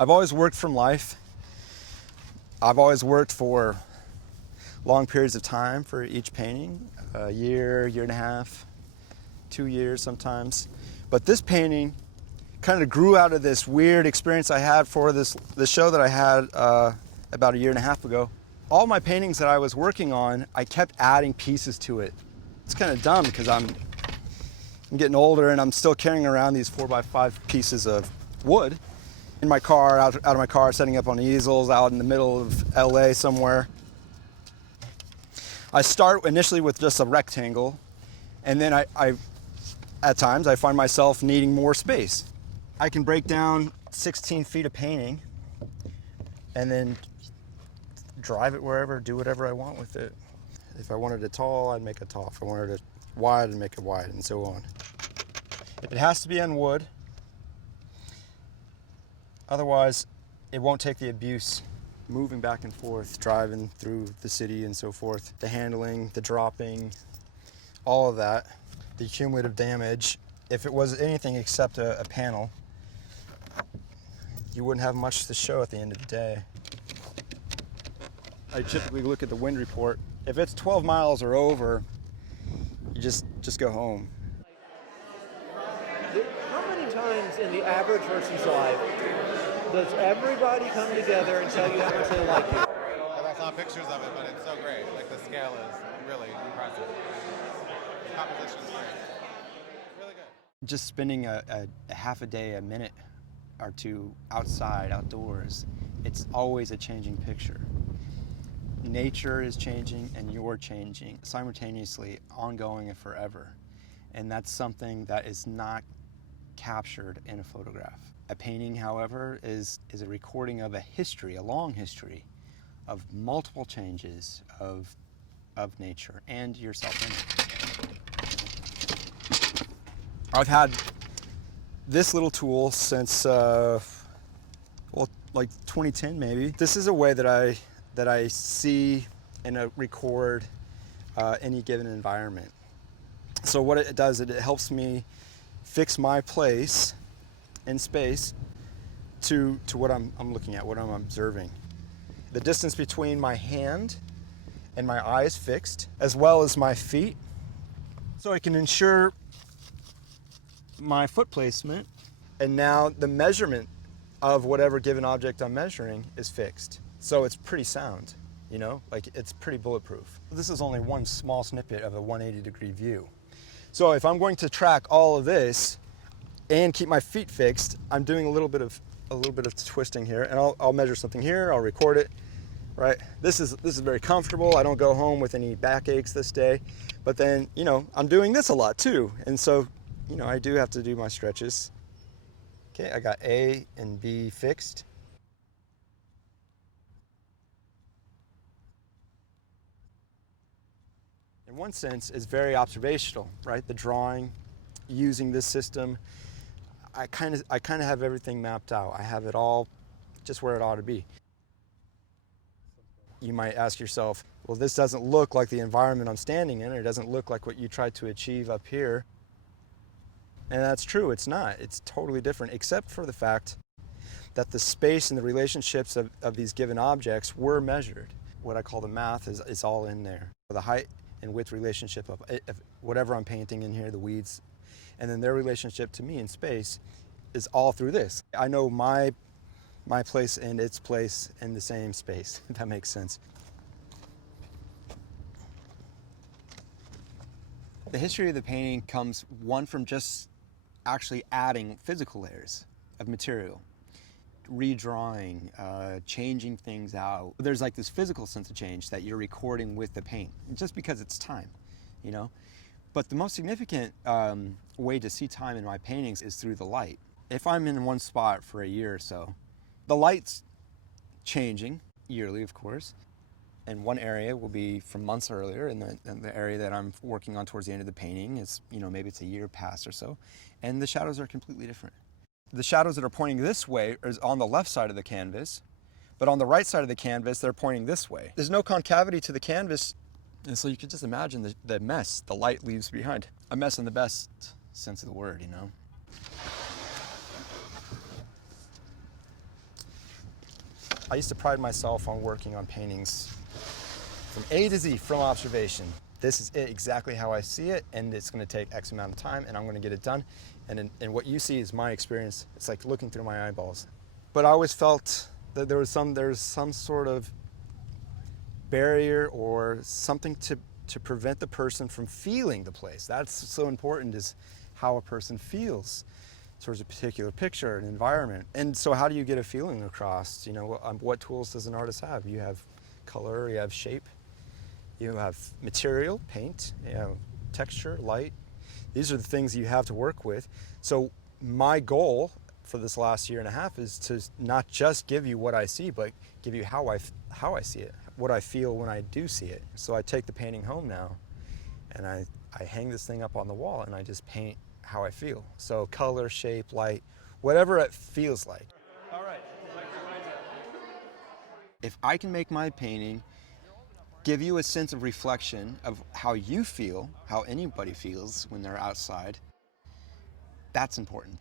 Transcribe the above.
I've always worked from life. I've always worked for long periods of time for each painting, a year, year and a half, 2 years sometimes. But this painting kind of grew out of this weird experience I had for this show that I had about a year and a half ago. All my paintings that I was working on, I kept adding pieces to it. It's kind of dumb because I'm getting older and I'm still carrying around these 4x5 pieces of wood in my car, out of my car, setting up on easels out in the middle of LA somewhere. I start initially with just a rectangle, and then I at times I find myself needing more space. I can break down 16 feet of painting and then drive it wherever, do whatever I want with it. If I wanted it tall, I'd make it tall. If I wanted it wide, I'd make it wide, and so on. It has to be on wood. Otherwise, it won't take the abuse moving back and forth, driving through the city and so forth. The handling, the dropping, all of that, the cumulative damage. If it was anything except a panel, you wouldn't have much to show at the end of the day. I typically look at the wind report. If it's 12 miles or over, you just go home. How many times in the average versus live does everybody come together and tell you how much they like you? I saw pictures of it, but it's so great. Like, the scale is really impressive. The composition is great. Really good. Just spending a half a day, a minute or two outside, outdoors, it's always a changing picture. Nature is changing and you're changing simultaneously, ongoing and forever. And that's something that is not captured in a photograph. A painting, however, is a recording of a history, a long history of multiple changes of nature and yourself in it. I've had this little tool since, like 2010 maybe. This is a way that I see and record any given environment. So what it does, it helps me fix my place in space to what I'm looking at, what I'm observing. The distance between my hand and my eye is fixed, as well as my feet. So I can ensure my foot placement, and now the measurement of whatever given object I'm measuring is fixed. So it's pretty sound, you know, like it's pretty bulletproof. This is only one small snippet of a 180-degree view. So if I'm going to track all of this and keep my feet fixed, I'm doing a little bit of twisting here, and I'll measure something here, I'll record it, right? This is very comfortable. I don't go home with any backaches this day, but then, you know, I'm doing this a lot too. And so, you know, I do have to do my stretches. Okay, I got A and B fixed. In one sense, it's very observational, right? The drawing, using this system, I kind of have everything mapped out. I have it all just where it ought to be. You might ask yourself, well, this doesn't look like the environment I'm standing in, or it doesn't look like what you tried to achieve up here. And that's true, it's not. It's totally different, except for the fact that the space and the relationships of these given objects were measured. What I call the math is all in there. The height and width relationship of whatever I'm painting in here, the weeds, and then their relationship to me in space is all through this. I know my place and its place in the same space, if that makes sense. The history of the painting comes, one, from just actually adding physical layers of material, redrawing, changing things out. There's like this physical sense of change that you're recording with the paint, just because it's time, you know? But the most significant way to see time in my paintings is through the light. If I'm in one spot for a year or so, the light's changing yearly, of course, and one area will be from months earlier, and the area that I'm working on towards the end of the painting is, you know, maybe it's a year past or so, and the shadows are completely different. The shadows that are pointing this way is on the left side of the canvas, but on the right side of the canvas, they're pointing this way. There's no concavity to the canvas, and so you can just imagine the mess the light leaves behind. A mess in the best sense of the word, you know? I used to pride myself on working on paintings from A to Z, from observation. This is it, exactly how I see it, and it's going to take X amount of time, and I'm going to get it done. And what you see is my experience. It's like looking through my eyeballs. But I always felt that there's some sort of barrier or something to prevent the person from feeling the place. That's so important, is how a person feels towards a particular picture, an environment. And so how do you get a feeling across? You know, what tools does an artist have? You have color, you have shape, you have material, paint, you know, texture, light. These are the things you have to work with. So my goal for this last year and a half is to not just give you what I see, but give you how I see it, what I feel when I do see it. So I take the painting home now, and I hang this thing up on the wall, and I just paint how I feel. So color, shape, light, whatever it feels like. All right. If I can make my painting give you a sense of reflection of how you feel, how anybody feels when they're outside, that's important.